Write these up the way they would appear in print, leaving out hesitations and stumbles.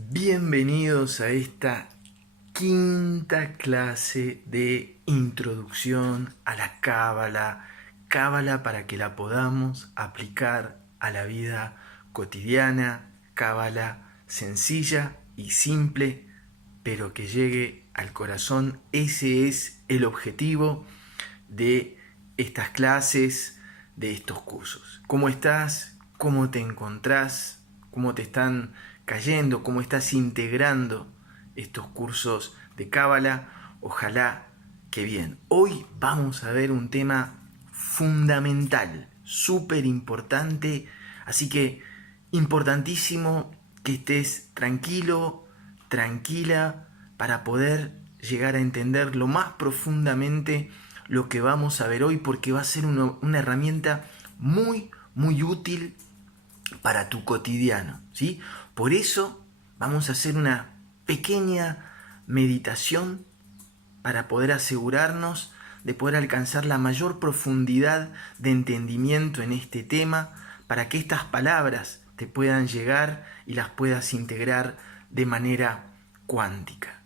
Bienvenidos a esta quinta clase de introducción a la Cábala para que la podamos aplicar a la vida cotidiana, Cábala sencilla y simple, pero que llegue al corazón. Ese es el objetivo de estas clases, de estos cursos. ¿Cómo estás? ¿Cómo te encontrás? ¿Cómo te están cayendo? ¿Cómo estás integrando estos cursos de Cábala? Ojalá que bien. Hoy vamos a ver un tema fundamental, súper importante, así que importantísimo que estés tranquilo, tranquila, para poder llegar a entender lo más profundamente lo que vamos a ver hoy, porque va a ser una herramienta muy útil para tu cotidiano, ¿sí? Por eso vamos a hacer una pequeña meditación para poder asegurarnos de poder alcanzar la mayor profundidad de entendimiento en este tema, para que estas palabras te puedan llegar y las puedas integrar de manera cuántica.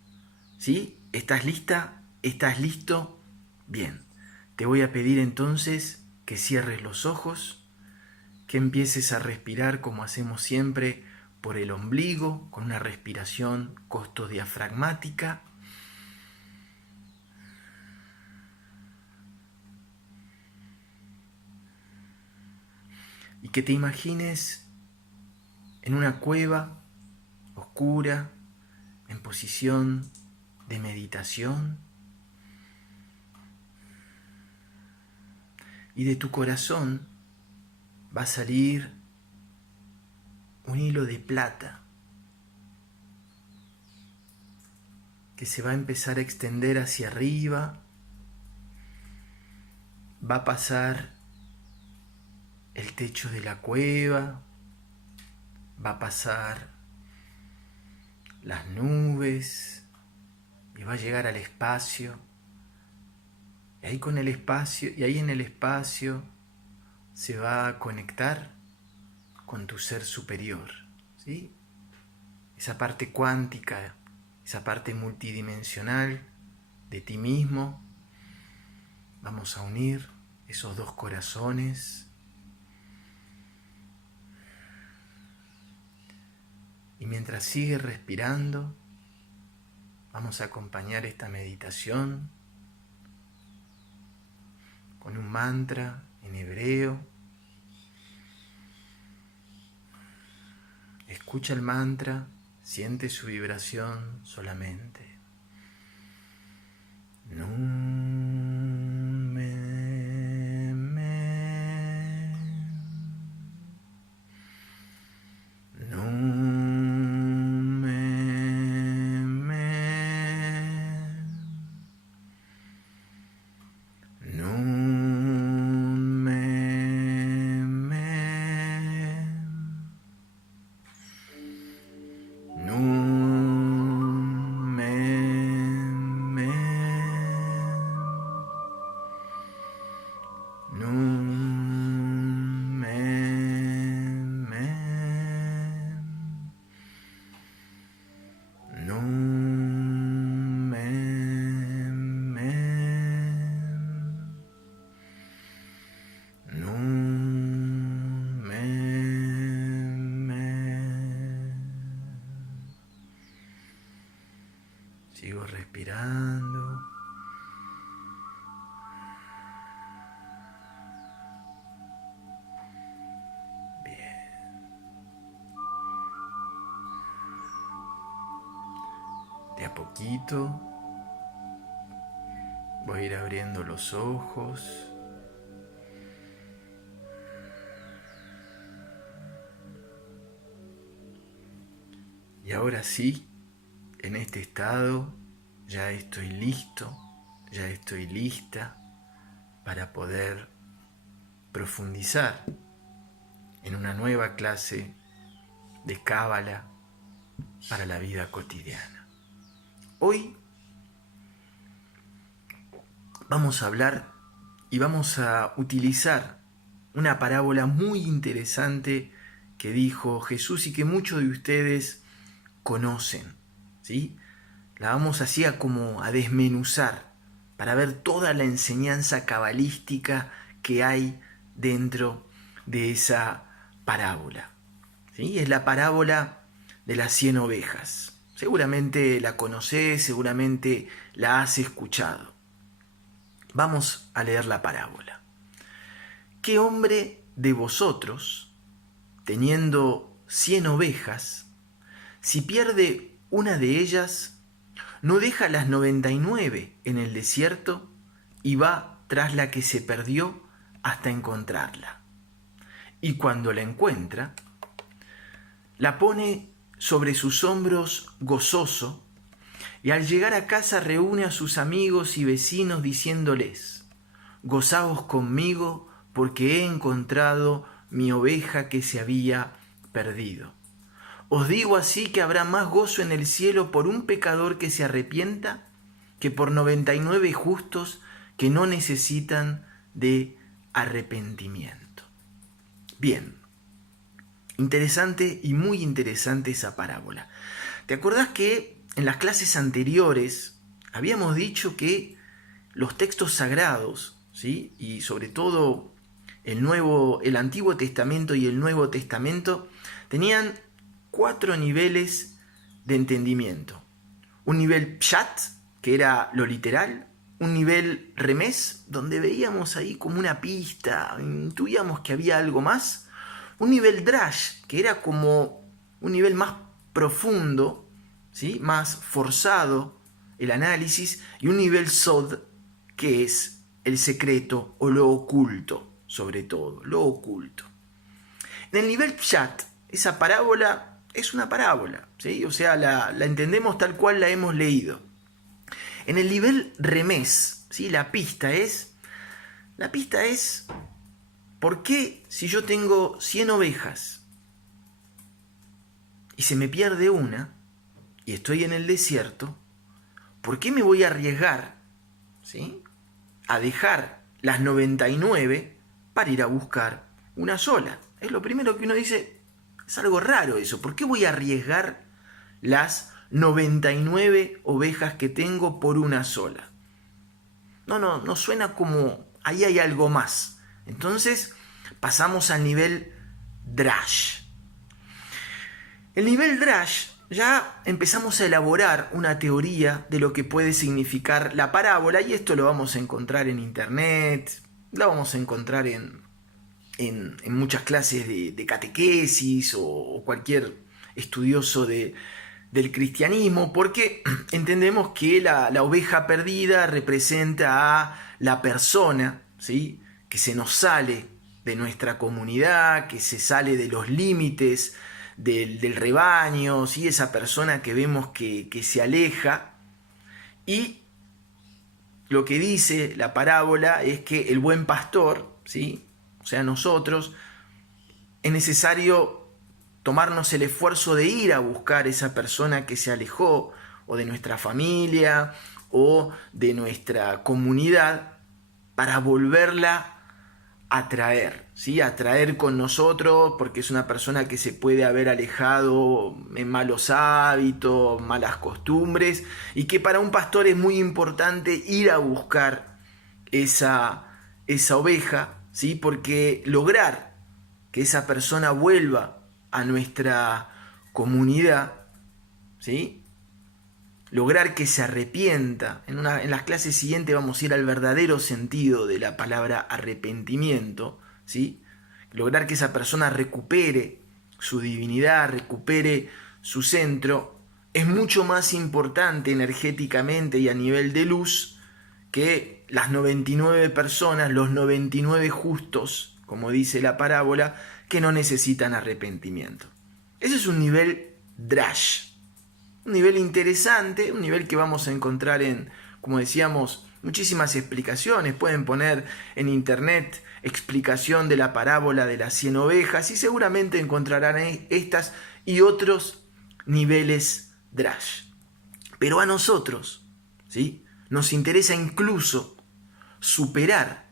¿Sí? ¿Estás lista? ¿Estás listo? Bien, te voy a pedir entonces que cierres los ojos, que empieces a respirar como hacemos siempre por el ombligo, con una respiración costodiafragmática. Y que te imagines en una cueva oscura, en posición de meditación, y de tu corazón va a salir un hilo de plata que se va a empezar a extender hacia arriba, va a pasar el techo de la cueva, va a pasar las nubes y va a llegar al espacio. Y ahí en el espacio se va a conectar con tu ser superior, ¿sí? Esa parte cuántica, esa parte multidimensional de ti mismo. Vamos a unir esos dos corazones. Y mientras sigues respirando, vamos a acompañar esta meditación con un mantra en hebreo. Escucha el mantra, siente su vibración solamente. Nun me me. Nun me me. Nun me me. Nun me me. Nun me me. Nun me me. Nun me me. Sigo respirando. De a poquito voy a ir abriendo los ojos. Y ahora sí, en este estado ya estoy listo, ya estoy lista para poder profundizar en una nueva clase de Cábala para la vida cotidiana. Hoy vamos a hablar y vamos a utilizar una parábola muy interesante que dijo Jesús y que muchos de ustedes conocen, ¿sí? La vamos así como a desmenuzar para ver toda la enseñanza cabalística que hay dentro de esa parábola, ¿sí? Es la parábola de las 100 ovejas. Seguramente la conocés, seguramente la has escuchado. Vamos a leer la parábola. ¿Qué hombre de vosotros, teniendo 100 ovejas, si pierde una de ellas, no deja las 99 en el desierto y va tras la que se perdió hasta encontrarla? Y cuando la encuentra, la pone sobre sus hombros gozoso, y al llegar a casa reúne a sus amigos y vecinos diciéndoles: gozaos conmigo porque he encontrado mi oveja que se había perdido. Os digo así que habrá más gozo en el cielo por un pecador que se arrepienta que por 99 justos que no necesitan de arrepentimiento. Bien, interesante y muy interesante esa parábola. ¿Te acordás que en las clases anteriores habíamos dicho que los textos sagrados, ¿sí? Y sobre todo el Antiguo Testamento y el Nuevo Testamento, tenían 4 niveles de entendimiento? Un nivel pshat, que era lo literal; un nivel remés, donde veíamos ahí como una pista, intuíamos que había algo más; un nivel drash, que era como un nivel más profundo, ¿sí? Más forzado el análisis; y un nivel sod, que es el secreto o lo oculto, sobre todo, lo oculto. En el nivel pshat, esa parábola es una parábola, ¿sí? O sea, la entendemos tal cual la hemos leído. En el nivel remés, ¿sí? La pista es, ¿por qué si yo tengo 100 ovejas y se me pierde una y estoy en el desierto, ¿por qué me voy a arriesgar, ¿sí? a dejar las 99 para ir a buscar una sola? Es lo primero que uno dice. Es algo raro eso. ¿Por qué voy a arriesgar las 99 ovejas que tengo por una sola? No suena como ahí hay algo más. Entonces pasamos al nivel drash. El nivel drash, ya empezamos a elaborar una teoría de lo que puede significar la parábola, y esto lo vamos a encontrar en internet, lo vamos a encontrar en muchas clases de catequesis o cualquier estudioso del cristianismo, porque entendemos que la oveja perdida representa a la persona, ¿sí? que se nos sale de nuestra comunidad, que se sale de los límites del rebaño, ¿sí? Esa persona que vemos que se aleja. Y lo que dice la parábola es que el buen pastor, ¿sí? O sea, nosotros, es necesario tomarnos el esfuerzo de ir a buscar esa persona que se alejó, o de nuestra familia, o de nuestra comunidad, para volverla a traer, ¿sí? A traer con nosotros, porque es una persona que se puede haber alejado en malos hábitos, malas costumbres, y que para un pastor es muy importante ir a buscar esa oveja, ¿sí? Porque lograr que esa persona vuelva a nuestra comunidad, ¿sí? Lograr que se arrepienta. En las clases siguientes vamos a ir al verdadero sentido de la palabra arrepentimiento, ¿sí? Lograr que esa persona recupere su divinidad, recupere su centro, es mucho más importante energéticamente y a nivel de luz que las 99 personas, los 99 justos, como dice la parábola, que no necesitan arrepentimiento. Ese es un nivel drash, un nivel interesante, un nivel que vamos a encontrar en, como decíamos, muchísimas explicaciones. Pueden poner en internet explicación de la parábola de las 100 ovejas y seguramente encontrarán estas y otros niveles drash. Pero a nosotros, ¿sí? Nos interesa incluso superar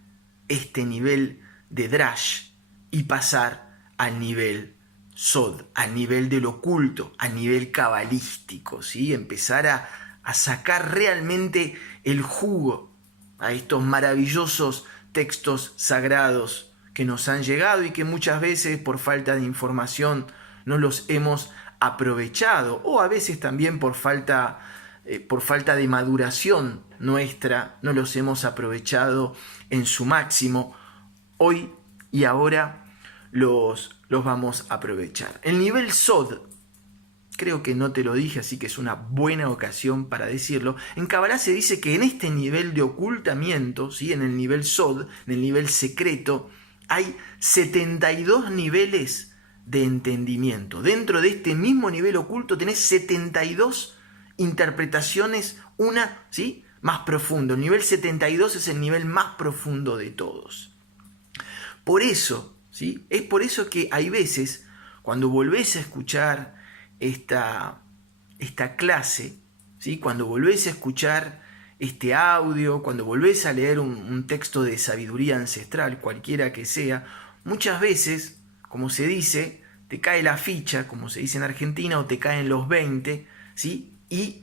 este nivel de drash y pasar al nivel Sod, a nivel del oculto, a nivel cabalístico, ¿sí? Empezar a sacar realmente el jugo a estos maravillosos textos sagrados que nos han llegado y que muchas veces por falta de información no los hemos aprovechado, o a veces también por falta de maduración nuestra no los hemos aprovechado en su máximo. Hoy y ahora los vamos a aprovechar. El nivel Sod, creo que no te lo dije, así que es una buena ocasión para decirlo. En Kabbalah se dice que en este nivel de ocultamiento, ¿sí? En el nivel Sod, en el nivel secreto, hay 72 niveles de entendimiento. Dentro de este mismo nivel oculto tenés 72 interpretaciones, una, ¿sí?, más profundo. El nivel 72 es el nivel más profundo de todos. Por eso, ¿sí?, es por eso que hay veces, cuando volvés a escuchar esta clase, ¿sí?, cuando volvés a escuchar este audio, cuando volvés a leer un texto de sabiduría ancestral, cualquiera que sea, muchas veces, como se dice, te cae la ficha, como se dice en Argentina, o te caen los 20, ¿sí?, y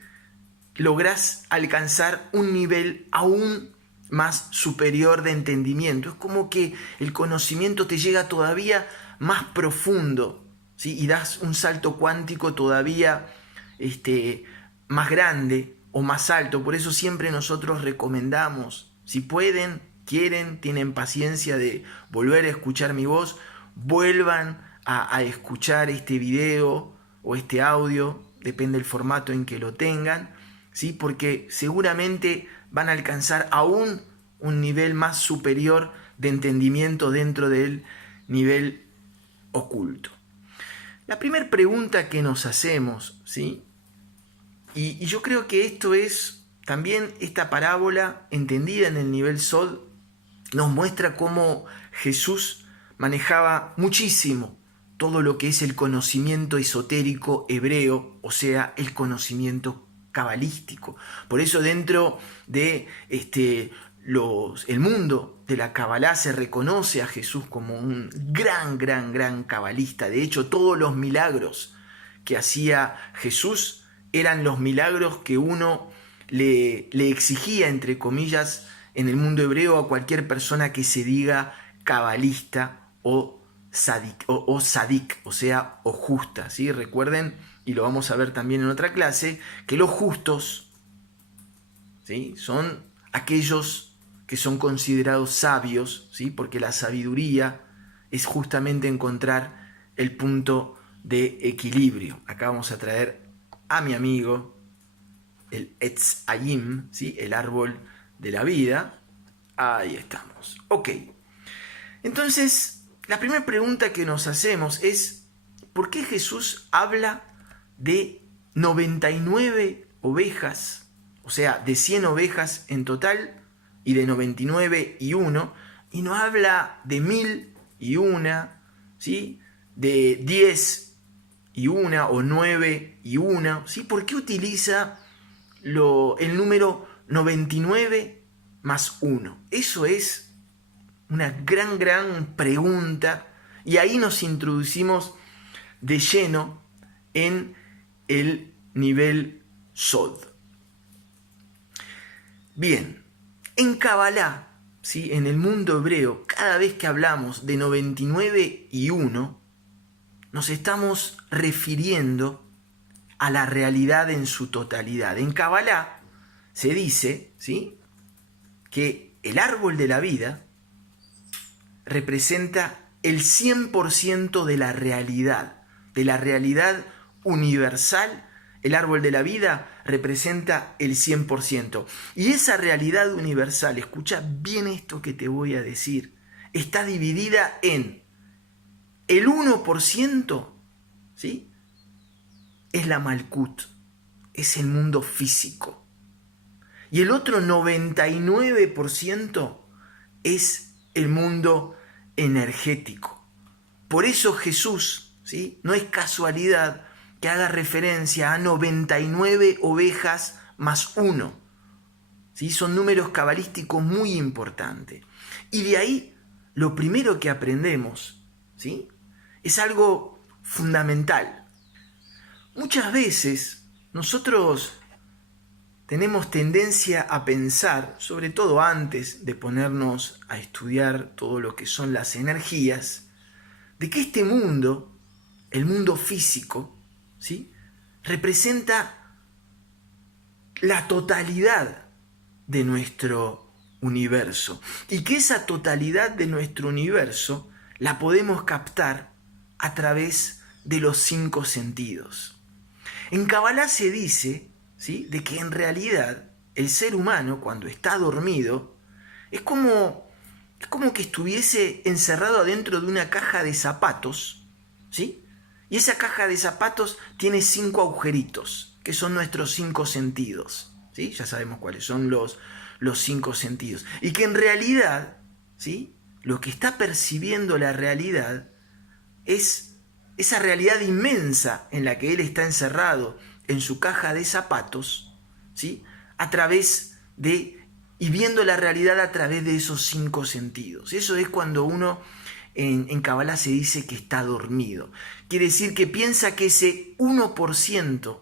lográs alcanzar un nivel aún más superior de entendimiento. Es como que el conocimiento te llega todavía más profundo, ¿sí?, y das un salto cuántico todavía más grande o más alto. Por eso siempre nosotros recomendamos, si pueden, quieren, tienen paciencia de volver a escuchar mi voz, vuelvan a escuchar este video o este audio, depende del formato en que lo tengan, ¿sí?, porque seguramente van a alcanzar aún un nivel más superior de entendimiento dentro del nivel oculto. La primera pregunta que nos hacemos, ¿sí?, y yo creo que esto es también esta parábola entendida en el nivel Sod, nos muestra cómo Jesús manejaba muchísimo todo lo que es el conocimiento esotérico hebreo, o sea, el conocimiento cabalístico. Por eso dentro de el mundo de la Kabbalah se reconoce a Jesús como un gran cabalista. De hecho, todos los milagros que hacía Jesús eran los milagros que uno le exigía, entre comillas, en el mundo hebreo a cualquier persona que se diga cabalista o sadik, o sea, o justa, ¿sí? Recuerden, y lo vamos a ver también en otra clase, que los justos, ¿sí?, son aquellos que son considerados sabios, ¿sí?, porque la sabiduría es justamente encontrar el punto de equilibrio. Acá vamos a traer a mi amigo el Etz Hayim, ¿sí?, el árbol de la vida. Ahí estamos. Ok. Entonces, la primera pregunta que nos hacemos es, ¿por qué Jesús habla de 99 ovejas, o sea, de 100 ovejas en total y de 99 y 1, y no habla de 1000 y 1, ¿sí?, de 10 y 1 o 9 y 1, ¿sí? ¿Por qué utiliza el número 99 más 1? Eso es una gran pregunta, y ahí nos introducimos de lleno en el nivel Sod. Bien, en Kabbalah, ¿sí?, en el mundo hebreo, cada vez que hablamos de 99 y 1, nos estamos refiriendo a la realidad en su totalidad. En Kabbalah se dice, ¿sí?, que el árbol de la vida representa el 100% de la realidad universal. El árbol de la vida representa el 100%. Y esa realidad universal, escucha bien esto que te voy a decir, está dividida en el 1%, ¿sí?, es la Malkut, es el mundo físico. Y el otro 99% es el mundo energético. Por eso Jesús, ¿sí?, no es casualidad que haga referencia a 99 ovejas más 1. ¿Sí? Son números cabalísticos muy importantes. Y de ahí lo primero que aprendemos, ¿sí?, es algo fundamental. Muchas veces nosotros tenemos tendencia a pensar, sobre todo antes de ponernos a estudiar todo lo que son las energías, de que este mundo, el mundo físico, ¿sí?, representa la totalidad de nuestro universo y que esa totalidad de nuestro universo la podemos captar a través de los 5 sentidos. En Kabbalah se dice, ¿sí?, de que en realidad el ser humano cuando está dormido es como que estuviese encerrado adentro de una caja de zapatos, ¿sí? Y esa caja de zapatos tiene 5 agujeritos, que son nuestros 5 sentidos, ¿sí? Ya sabemos cuáles son los 5 sentidos. Y que en realidad, ¿sí?, lo que está percibiendo la realidad es esa realidad inmensa en la que él está encerrado en su caja de zapatos, ¿sí?, a través de, y viendo la realidad a través de esos 5 sentidos. Eso es cuando uno en Kabbalah se dice que está dormido. Quiere decir que piensa que ese 1%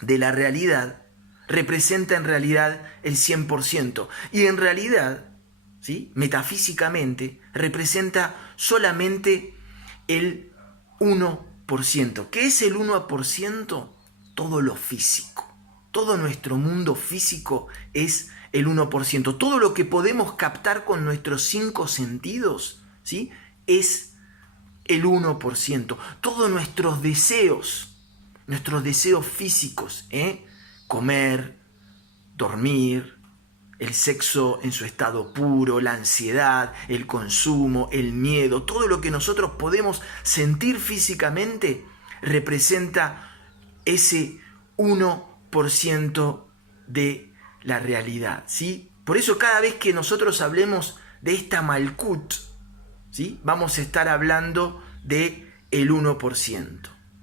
de la realidad representa en realidad el 100%. Y en realidad, ¿sí?, metafísicamente, representa solamente el 1%. ¿Qué es el 1%? Todo lo físico. Todo nuestro mundo físico es el 1%. Todo lo que podemos captar con nuestros 5 sentidos, ¿sí?, es el 1%. Todos nuestros deseos físicos, comer, dormir, el sexo en su estado puro, la ansiedad, el consumo, el miedo, todo lo que nosotros podemos sentir físicamente representa ese 1% de la realidad, ¿sí? Por eso cada vez que nosotros hablemos de esta Malkut, ¿sí?, vamos a estar hablando de el 1%.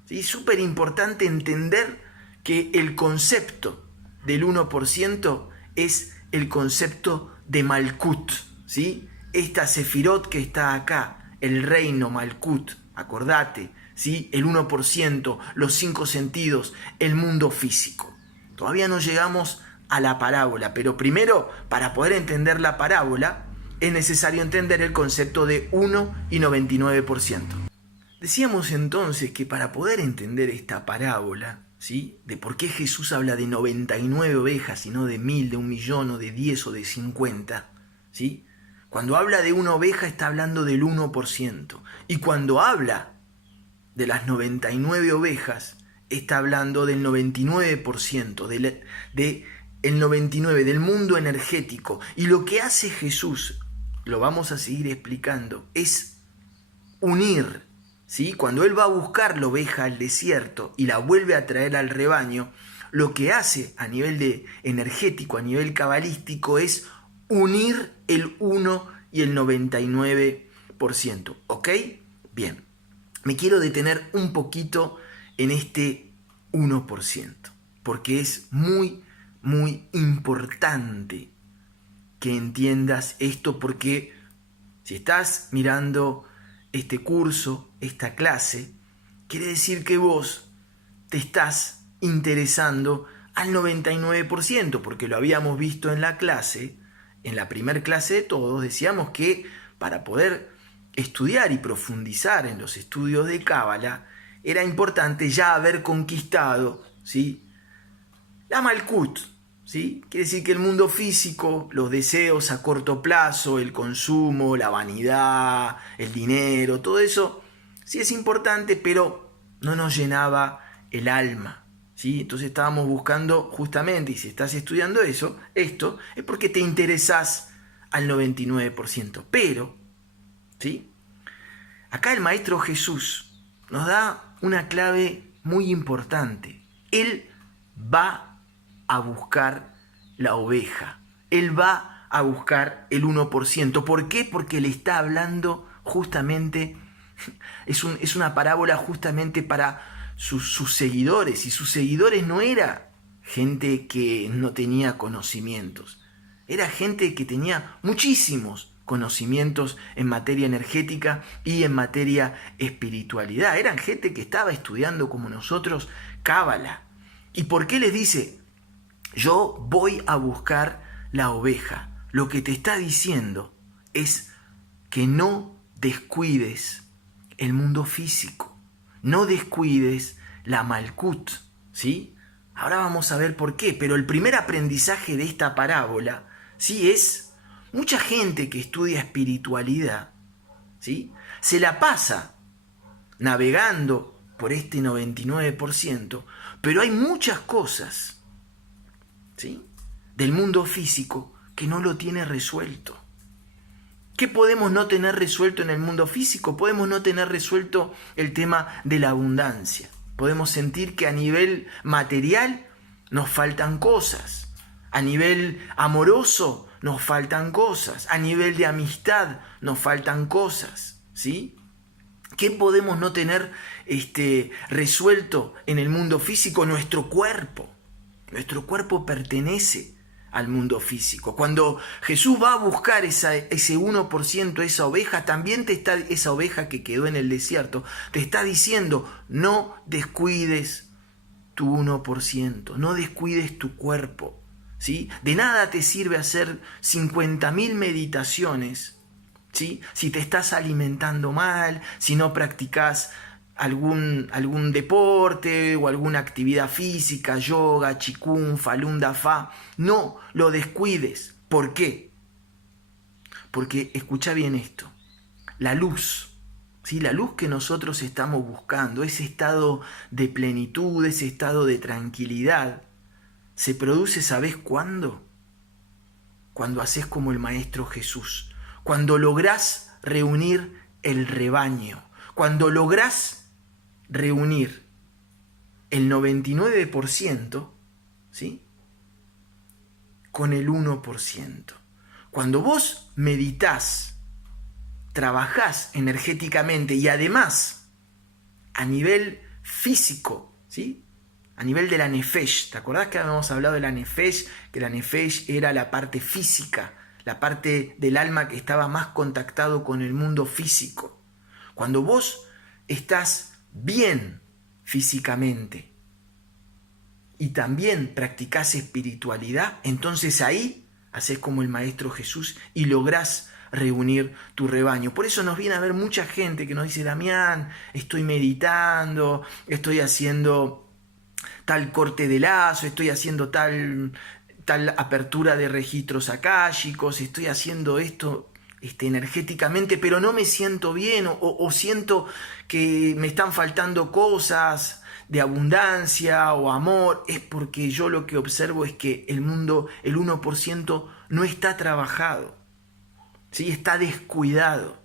¿Sí? Súper importante entender que el concepto del 1% es el concepto de Malkut, ¿sí? Esta Sefirot que está acá, el reino Malkut, acordate, ¿sí?, el 1%, los 5 sentidos, el mundo físico. Todavía no llegamos a la parábola, pero primero, para poder entender la parábola, es necesario entender el concepto de 1 y 99%. Decíamos entonces que para poder entender esta parábola, ¿sí?, de por qué Jesús habla de 99 ovejas y no de 1000, de 1.000.000 o de 10 o de 50, ¿sí? Cuando habla de una oveja está hablando del 1%. Y cuando habla de las 99 ovejas está hablando del 99%, el 99% del mundo energético. Y lo que hace Jesús, lo vamos a seguir explicando, es unir, ¿sí? Cuando él va a buscar la oveja al desierto y la vuelve a traer al rebaño, lo que hace a nivel de energético, a nivel cabalístico, es unir el 1 y el 99%. ¿Ok? Bien. Me quiero detener un poquito en este 1%, porque es muy, muy importante que entiendas esto, porque si estás mirando este curso, esta clase, quiere decir que vos te estás interesando al 99%, porque lo habíamos visto en la clase, en la primer clase de todos, decíamos que para poder estudiar y profundizar en los estudios de Kabbalah, era importante ya haber conquistado, ¿sí?, la Malkut, ¿sí? Quiere decir que el mundo físico, los deseos a corto plazo, el consumo, la vanidad, el dinero, todo eso sí es importante, pero no nos llenaba el alma, ¿sí? Entonces estábamos buscando justamente, y si estás estudiando esto es porque te interesás al 99%. Pero, ¿sí?, acá el Maestro Jesús nos da una clave muy importante. Él va a buscar la oveja. Él va a buscar el 1%. ¿Por qué? Porque le está hablando justamente, es una parábola justamente para sus seguidores. Y sus seguidores no era gente que no tenía conocimientos. Era gente que tenía muchísimos conocimientos en materia energética y en materia espiritualidad. Eran gente que estaba estudiando como nosotros cábala. ¿Y por qué les dice, yo voy a buscar la oveja? Lo que te está diciendo es que no descuides el mundo físico, no descuides la Malkut, ¿sí? Ahora vamos a ver por qué, pero el primer aprendizaje de esta parábola, ¿sí? Es mucha gente que estudia espiritualidad, ¿sí? Se la pasa navegando por este 99%, pero hay muchas cosas, ¿sí?, del mundo físico que no lo tiene resuelto. ¿Qué podemos no tener resuelto en el mundo físico? Podemos no tener resuelto el tema de la abundancia. Podemos sentir que a nivel material nos faltan cosas. A nivel amoroso nos faltan cosas. A nivel de amistad nos faltan cosas, ¿sí? ¿Qué podemos no tener resuelto en el mundo físico? Nuestro cuerpo. Nuestro cuerpo pertenece al mundo físico. Cuando Jesús va a buscar ese 1%, esa oveja, también esa oveja que quedó en el desierto, te está diciendo, no descuides tu 1%, no descuides tu cuerpo, ¿sí? De nada te sirve hacer 50.000 meditaciones, ¿sí?, si te estás alimentando mal, si no practicas algún deporte o alguna actividad física, yoga, chikung, falun dafa. No lo descuides. ¿Por qué? Porque, escucha bien esto, la luz, ¿sí?, la luz que nosotros estamos buscando, ese estado de plenitud, ese estado de tranquilidad, se produce, ¿sabés cuándo? Cuando haces como el Maestro Jesús, cuando lográs reunir el rebaño, cuando lográs reunir el 99%, ¿sí?, con el 1%. Cuando vos meditás, trabajás energéticamente y además a nivel físico, ¿sí?, a nivel de la nefesh. ¿Te acordás que habíamos hablado de la nefesh? Que la nefesh era la parte física, la parte del alma que estaba más contactado con el mundo físico. Cuando vos estás bien físicamente y también practicás espiritualidad, entonces ahí haces como el Maestro Jesús y lográs reunir tu rebaño. Por eso nos viene a ver mucha gente que nos dice, Damián, estoy meditando, estoy haciendo tal corte de lazo, estoy haciendo tal apertura de registros akáshicos, estoy haciendo esto energéticamente, pero no me siento bien o siento que me están faltando cosas de abundancia o amor. Es porque yo lo que observo es que el mundo, el 1%, no está trabajado, ¿sí?, está descuidado.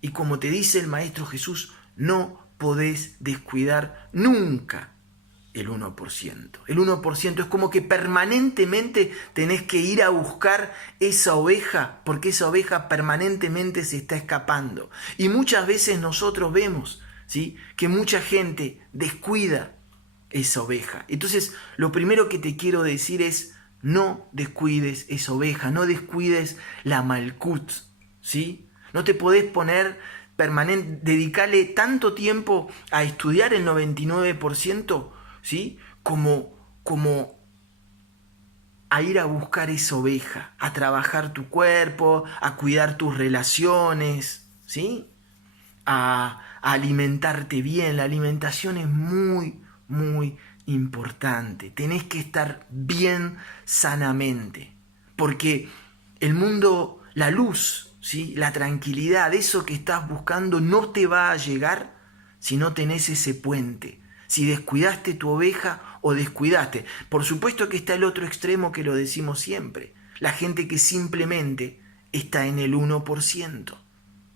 Y como te dice el Maestro Jesús, no podés descuidar nunca el 1%. El 1% es como que permanentemente tenés que ir a buscar esa oveja, porque esa oveja permanentemente se está escapando. Y muchas veces nosotros vemos, ¿sí?, que mucha gente descuida esa oveja. Entonces, lo primero que te quiero decir es, no descuides esa oveja, no descuides la Malkut, ¿sí? No te podés poner dedicarle tanto tiempo a estudiar el 99%, ¿sí?, como a ir a buscar esa oveja, a trabajar tu cuerpo, a cuidar tus relaciones, ¿sí?, a alimentarte bien. La alimentación es muy, muy importante. Tenés que estar bien sanamente, porque el mundo, la luz, ¿sí?, la tranquilidad, eso que estás buscando no te va a llegar si no tenés ese puente. Si descuidaste tu oveja o descuidaste. Por supuesto que está el otro extremo que lo decimos siempre. La gente que simplemente está en el 1%.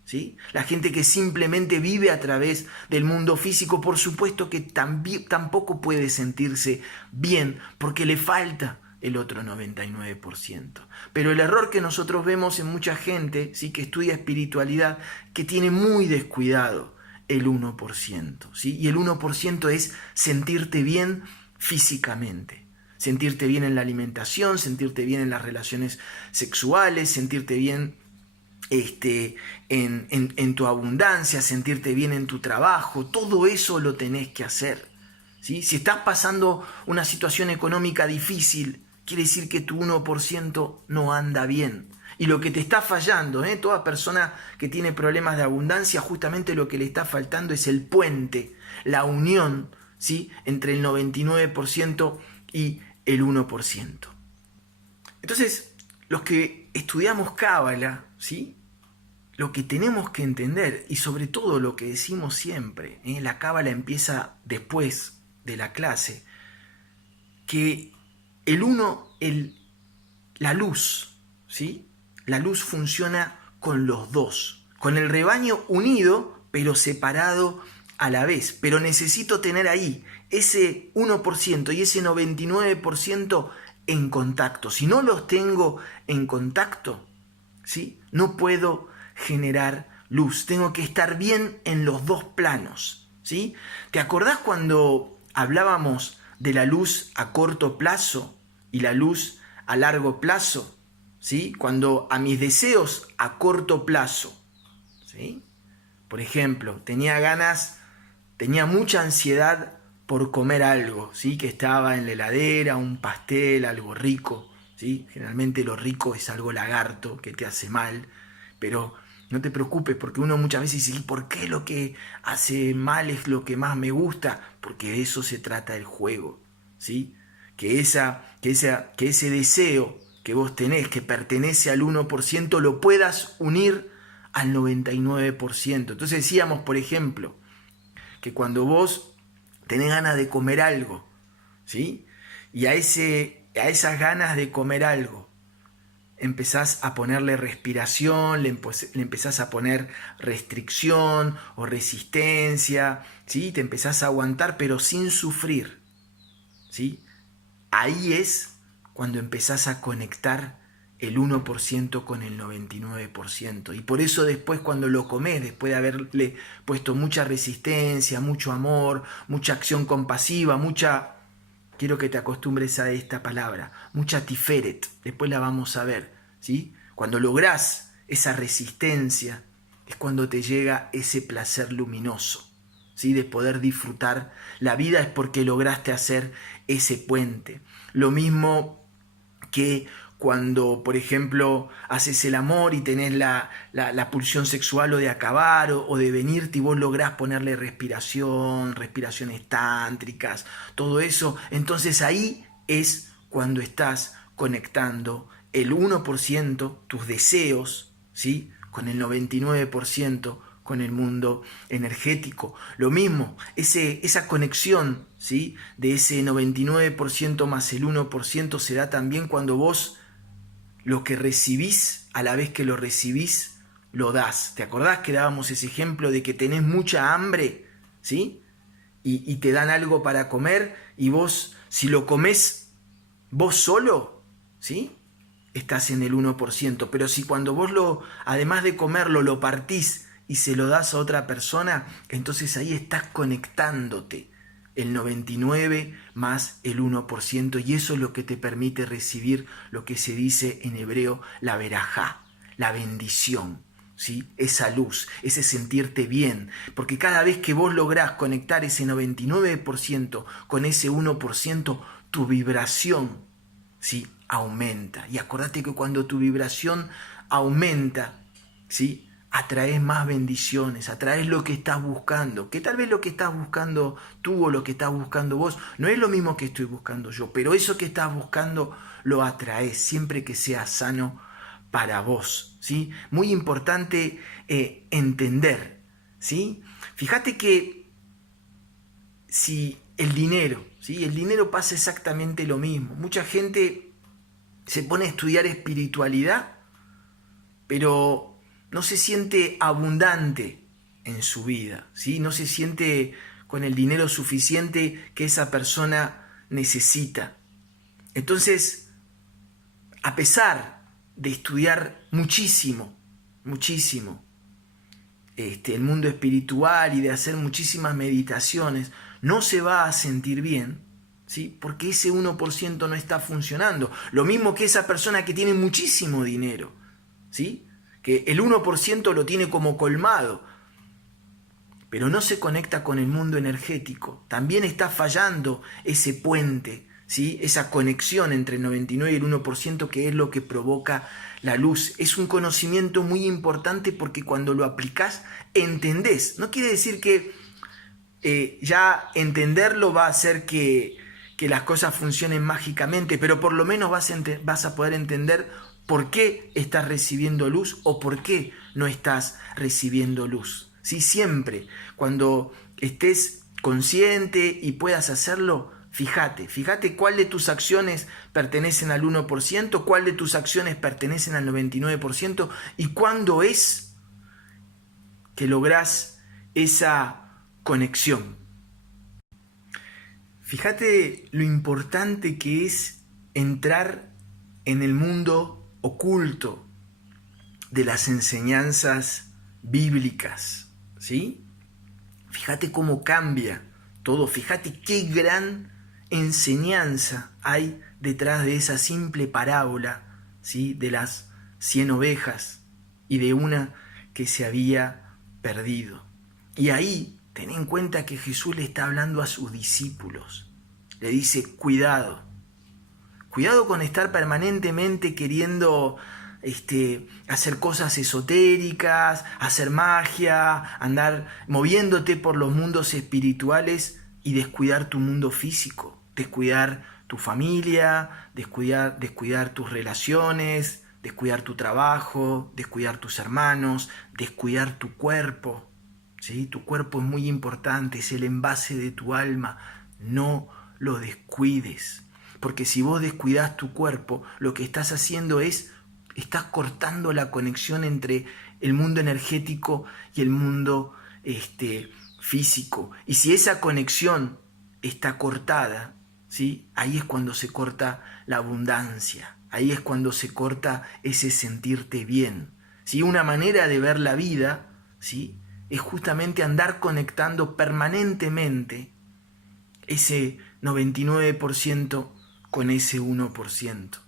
¿Sí? La gente que simplemente vive a través del mundo físico, por supuesto que tampoco puede sentirse bien porque le falta el otro 99%. Pero el error que nosotros vemos en mucha gente, ¿sí?, que estudia espiritualidad, que tiene muy descuidado el 1%, ¿sí? Y el 1% es sentirte bien físicamente, sentirte bien en la alimentación, sentirte bien en las relaciones sexuales, sentirte bien en tu abundancia, sentirte bien en tu trabajo, todo eso lo tenés que hacer. ¿Sí? Si estás pasando una situación económica difícil, quiere decir que tu 1% no anda bien. Y lo que te está fallando, toda persona que tiene problemas de abundancia, justamente lo que le está faltando es el puente, la unión, ¿sí? Entre el 99% y el 1%. Entonces, los que estudiamos Cábala, ¿sí? Lo que tenemos que entender, y sobre todo lo que decimos siempre, la Cábala empieza después de la clase, que el uno, la luz, ¿sí? La luz funciona con los dos, con el rebaño unido, pero separado a la vez. Pero necesito tener ahí ese 1% y ese 99% en contacto. Si no los tengo en contacto, ¿sí? No puedo generar luz. Tengo que estar bien en los dos planos, ¿sí? ¿Te acordás cuando hablábamos de la luz a corto plazo y la luz a largo plazo? ¿Sí? Cuando a mis deseos a corto plazo, ¿sí? Por ejemplo, tenía mucha ansiedad por comer algo, ¿sí? Que estaba en la heladera, un pastel, algo rico, ¿sí? Generalmente lo rico es algo lagarto que te hace mal, pero no te preocupes, porque uno muchas veces dice, ¿y por qué lo que hace mal es lo que más me gusta? Porque de eso se trata el juego, ¿sí? Que ese deseo que vos tenés, que pertenece al 1%, lo puedas unir al 99%. Entonces decíamos, por ejemplo, que cuando vos tenés ganas de comer algo, ¿sí? Y a esas ganas de comer algo empezás a ponerle respiración, le empezás a poner restricción o resistencia, ¿sí? Te empezás a aguantar, pero sin sufrir, ¿sí? Ahí es cuando empezás a conectar el 1% con el 99%. Y por eso después cuando lo comés, después de haberle puesto mucha resistencia, mucho amor, mucha acción compasiva, quiero que te acostumbres a esta palabra, mucha tiferet, después la vamos a ver, ¿sí? Cuando lográs esa resistencia, es cuando te llega ese placer luminoso, ¿sí? De poder disfrutar la vida, es porque lograste hacer ese puente. Lo mismo que cuando, por ejemplo, haces el amor y tenés la pulsión sexual o de acabar o de venirte y vos lográs ponerle respiraciones tántricas, todo eso, entonces ahí es cuando estás conectando el 1%, tus deseos, ¿sí? Con el 99% con el mundo energético. Lo mismo, esa conexión, ¿sí? De ese 99% más el 1% se da también cuando vos lo que recibís, a la vez que lo recibís, lo das. ¿Te acordás que dábamos ese ejemplo de que tenés mucha hambre, ¿sí? Y te dan algo para comer y vos, si lo comés vos solo, ¿sí? Estás en el 1%. Pero si cuando vos además de comerlo, lo partís y se lo das a otra persona, entonces ahí estás conectándote el 99 más el 1%, y eso es lo que te permite recibir lo que se dice en hebreo la verajá, la bendición, ¿sí? Esa luz, ese sentirte bien, porque cada vez que vos lográs conectar ese 99% con ese 1%, tu vibración, ¿sí? Aumenta. Y acordate que cuando tu vibración aumenta, ¿sí? Atraes más bendiciones, atraes lo que estás buscando, que tal vez lo que estás buscando tú o lo que estás buscando vos no es lo mismo que estoy buscando yo, pero eso que estás buscando lo atraes siempre que sea sano para vos, ¿sí? Muy importante entender, ¿sí? Fíjate que si el dinero, ¿sí? El dinero pasa exactamente lo mismo. Mucha gente se pone a estudiar espiritualidad, pero no se siente abundante en su vida, ¿sí? No se siente con el dinero suficiente que esa persona necesita. Entonces, a pesar de estudiar muchísimo, el mundo espiritual y de hacer muchísimas meditaciones, no se va a sentir bien, ¿sí? Porque ese 1% no está funcionando. Lo mismo que esa persona que tiene muchísimo dinero, ¿sí? que el 1% lo tiene como colmado, pero no se conecta con el mundo energético. También está fallando ese puente, ¿sí? Esa conexión entre el 99 y el 1%, que es lo que provoca la luz. Es un conocimiento muy importante porque cuando lo aplicás, entendés. No quiere decir que ya entenderlo va a hacer que las cosas funcionen mágicamente, pero por lo menos vas a poder entender por qué estás recibiendo luz o por qué no estás recibiendo luz. ¿Sí? Siempre, cuando estés consciente y puedas hacerlo, fíjate cuál de tus acciones pertenecen al 1%, cuál de tus acciones pertenecen al 99% y cuándo es que lográs esa conexión. Fíjate lo importante que es entrar en el mundo oculto de las enseñanzas bíblicas, ¿sí? Fíjate cómo cambia todo, fíjate qué gran enseñanza hay detrás de esa simple parábola, ¿sí? De las 100 ovejas y de una que se había perdido. Y ahí ten en cuenta que Jesús le está hablando a sus discípulos. Le dice, cuidado con estar permanentemente queriendo hacer cosas esotéricas, hacer magia, andar moviéndote por los mundos espirituales y descuidar tu mundo físico, descuidar tu familia, descuidar tus relaciones, descuidar tu trabajo, descuidar tus hermanos, descuidar tu cuerpo. ¿Sí? Tu cuerpo es muy importante, es el envase de tu alma, no lo descuides, porque si vos descuidas tu cuerpo, lo que estás haciendo estás cortando la conexión entre el mundo energético y el mundo físico, y si esa conexión está cortada, ¿sí? Ahí es cuando se corta la abundancia, ahí es cuando se corta ese sentirte bien, ¿sí? Una manera de ver la vida, ¿sí? Es justamente andar conectando permanentemente ese 99% con ese 1%.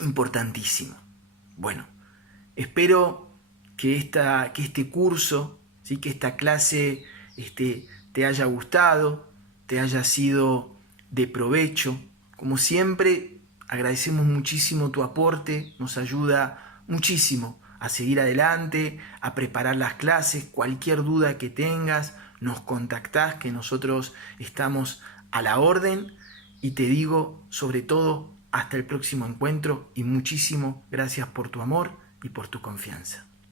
Importantísimo. Bueno, espero que este curso, ¿sí? Que esta clase te haya gustado, te haya sido de provecho. Como siempre, agradecemos muchísimo tu aporte, nos ayuda muchísimo a seguir adelante, a preparar las clases. Cualquier duda que tengas, nos contactás, que nosotros estamos a la orden. Y te digo, sobre todo, hasta el próximo encuentro y muchísimo gracias por tu amor y por tu confianza.